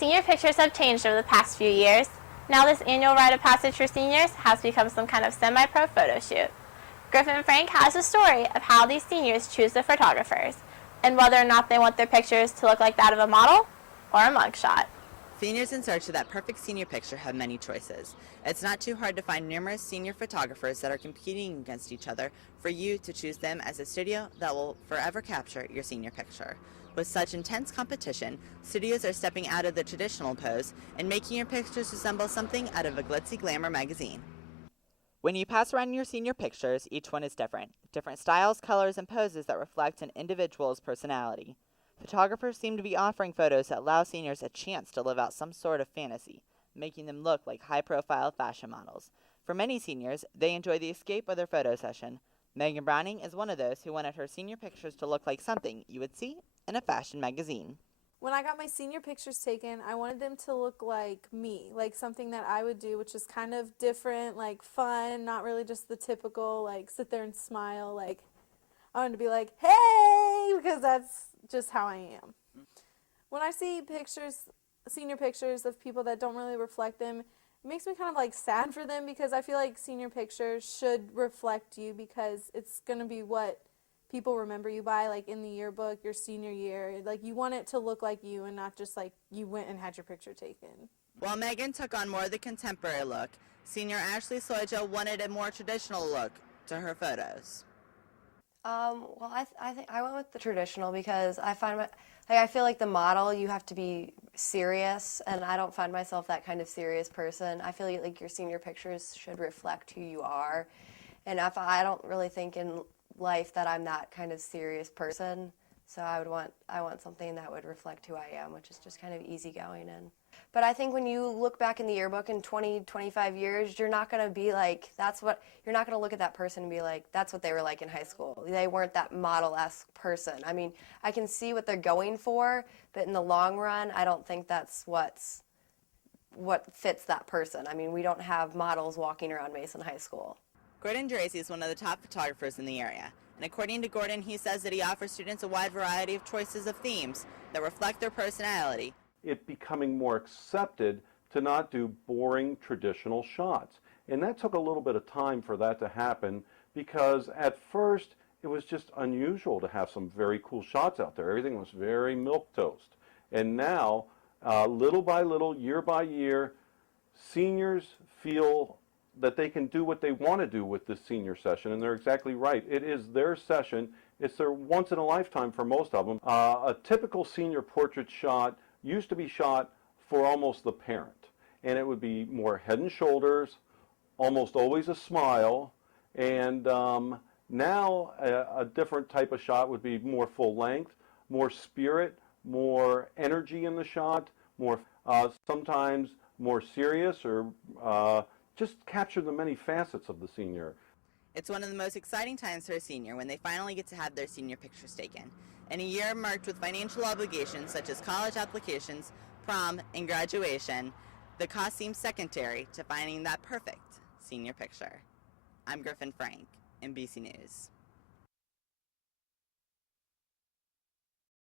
Senior pictures have changed over the past few years. Now this annual rite of passage for seniors has become some kind of semi-pro photo shoot. Griffin Frank has a story of how these seniors choose their photographers and whether or not they want their pictures to look like that of a model or a mugshot. Seniors in search of that perfect senior picture have many choices. It's not too hard to find numerous senior photographers that are competing against each other for you to choose them as a studio that will forever capture your senior picture. With such intense competition, studios are stepping out of the traditional pose and making your pictures resemble something out of a glitzy glamour magazine. When you pass around your senior pictures, each one is different. Different styles, colors, and poses that reflect an individual's personality. Photographers seem to be offering photos that allow seniors a chance to live out some sort of fantasy, making them look like high-profile fashion models. For many seniors, they enjoy the escape of their photo session. Megan Browning is one of those who wanted her senior pictures to look like something you would see in a fashion magazine. When I got my senior pictures taken, I wanted them to look like me, like something that I would do, which is kind of different, like fun, not really just the typical, like sit there and smile. Like I wanted to be like, hey, because that's just how I am. When I see pictures, senior pictures of people that don't really reflect them, it makes me kind of like sad for them because I feel like senior pictures should reflect you because it's going to be what people remember you by, like in the yearbook, your senior year. Like you want it to look like you and not just like you went and had your picture taken. While Megan took on more of the contemporary look, senior Ashley Soja wanted a more traditional look to her photos. Well, I think I went with the traditional because I feel like the model, you have to be serious, and I don't find myself that kind of serious person. I feel like your senior pictures should reflect who you are, and if I don't really think in life that I'm that kind of serious person, so I want something that would reflect who I am, which is just kind of easygoing. But I think when you look back in the yearbook in 20, 25 years, you're not going to be like, you're not going to look at that person and be like, that's what they were like in high school. They weren't that model-esque person. I mean, I can see what they're going for, but in the long run, I don't think that's what fits that person. I mean, we don't have models walking around Mason High School. Gordon Geraci is one of the top photographers in the area. And according to Gordon, he says that he offers students a wide variety of choices of themes that reflect their personality. It becoming more accepted to not do boring traditional shots. And that took a little bit of time for that to happen because at first it was just unusual to have some very cool shots out there. Everything was very milquetoast. And now, little by little, year by year, seniors feel that they can do what they want to do with this senior session, and they're exactly right. It is their session. It's their once in a lifetime for most of them. A typical senior portrait shot used to be shot for almost the parent, and it would be more head and shoulders, almost always a smile, and now a different type of shot would be more full length, more spirit, more energy in the shot, more sometimes more serious, or just capture the many facets of the senior. It's one of the most exciting times for a senior when they finally get to have their senior pictures taken. In a year marked with financial obligations such as college applications, prom, and graduation, the cost seems secondary to finding that perfect senior picture. I'm Griffin Frank, NBC News.